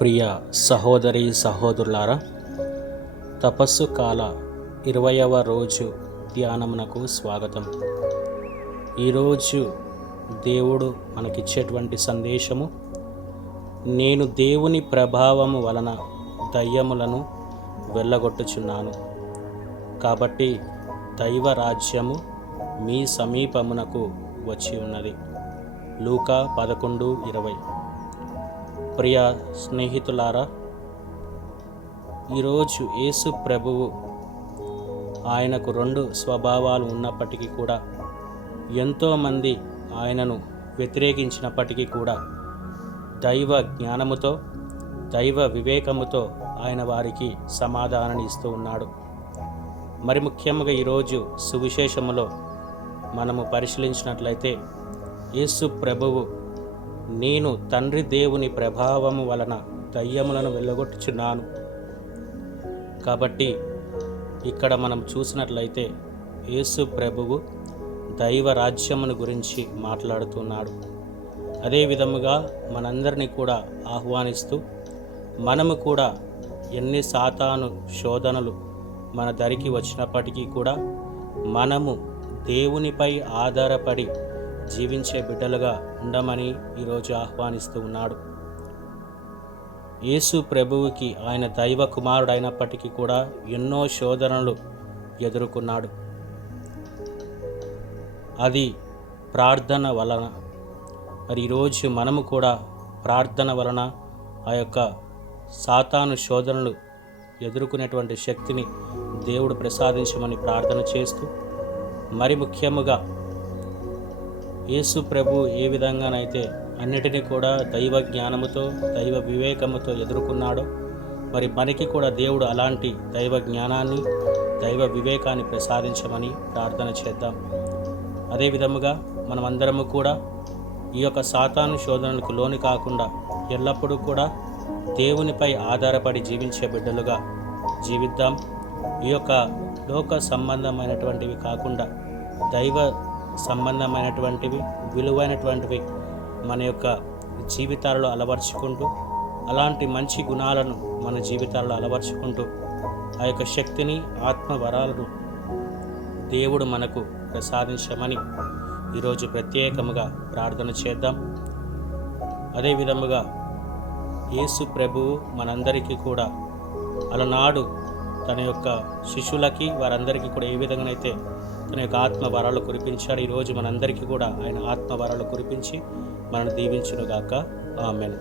ప్రియ సహోదరి సహోదరులారా, తపస్సు కాల 20వ రోజు ధ్యానమునకు స్వాగతం. ఈరోజు దేవుడు మనకిచ్చేటువంటి సందేశము, నేను దేవుని ప్రభావము వలన దయ్యములను వెళ్ళగొట్టుచున్నాను, కాబట్టి దైవ రాజ్యము మీ సమీపమునకు వచ్చి ఉన్నది. లూకా 11:20. ప్రియ స్నేహితులారా, ఈరోజు యేసు ప్రభువు ఆయనకు 2 స్వభావాలు ఉన్నప్పటికీ కూడా, ఎంతోమంది ఆయనను వ్యతిరేకించినప్పటికీ కూడా దైవ జ్ఞానముతో, దైవ వివేకముతో ఆయన వారికి సమాధానాన్ని ఇస్తూ ఉన్నాడు. మరి ముఖ్యంగా ఈరోజు సువిశేషములో మనము పరిశీలించినట్లయితే, యేసు ప్రభువు నేను తండ్రి దేవుని ప్రభావము వలన దయ్యములను వెళ్ళగొట్టుచున్నాను. కాబట్టి ఇక్కడ మనం చూసినట్లయితే యేసు ప్రభువు దైవ రాజ్యమును గురించి మాట్లాడుతున్నాడు. అదే విధముగా మనందరినీ కూడా ఆహ్వానిస్తూ, మనము కూడా ఎన్ని సాతాను శోధనలు మన దరికి వచ్చినప్పటికీ కూడా మనము దేవునిపై ఆధారపడి జీవించే బిడ్డలుగా ఉండమని ఈరోజు ఆహ్వానిస్తూ ఉన్నాడు. యేసు ప్రభువుకి ఆయన దైవ కుమారుడు అయినప్పటికీ కూడా ఎన్నో శోధనలు ఎదుర్కొన్నాడు. అది ప్రార్థన వలన. మరి ఈరోజు మనము కూడా ప్రార్థన వలన ఆ యొక్క సాతాను శోధనలు ఎదుర్కొనేటువంటి శక్తిని దేవుడు ప్రసాదించమని ప్రార్థన చేస్తూ, మరి ముఖ్యముగా యేసు ప్రభు ఏ విధంగానైతే అన్నిటినీ కూడా దైవ జ్ఞానముతో, దైవ వివేకముతో ఎదుర్కొన్నాడో, మరి మనకి కూడా దేవుడు అలాంటి దైవ జ్ఞానాన్ని, దైవ వివేకాన్ని ప్రసాదించమని ప్రార్థన చేద్దాం. అదే విధముగా మనమందరము కూడా ఈ యొక్క సాతాను శోధనలకు లోను కాకుండా ఎల్లప్పుడూ కూడా దేవునిపై ఆధారపడి జీవించే బిడ్డలుగా జీవిద్దాం. ఈ యొక్క లోక సంబంధమైనటువంటివి కాకుండా దైవ సంబంధమైనటువంటివి, విలువైనటువంటివి మన యొక్క జీవితాలలో అలవర్చుకుంటూ, అలాంటి మంచి గుణాలను మన జీవితాల్లో అలవర్చుకుంటూ, ఆ యొక్క శక్తిని, ఆత్మ వరాలను దేవుడు మనకు ప్రసాదించమని ఈరోజు ప్రత్యేకముగా ప్రార్థన చేద్దాం. అదే విధముగా యేసు ప్రభువు మనందరికీ కూడా అలనాడు తన యొక్క శిష్యులకి, వారందరికీ కూడా ఏ విధంగానైతే తన యొక్క ఆత్మ వరాలు కురిపించాడు, ఈరోజు మనందరికీ కూడా ఆయన ఆత్మ వరాలు కురిపించి మనల్ని దీవించునుగాక. ఆమేన్.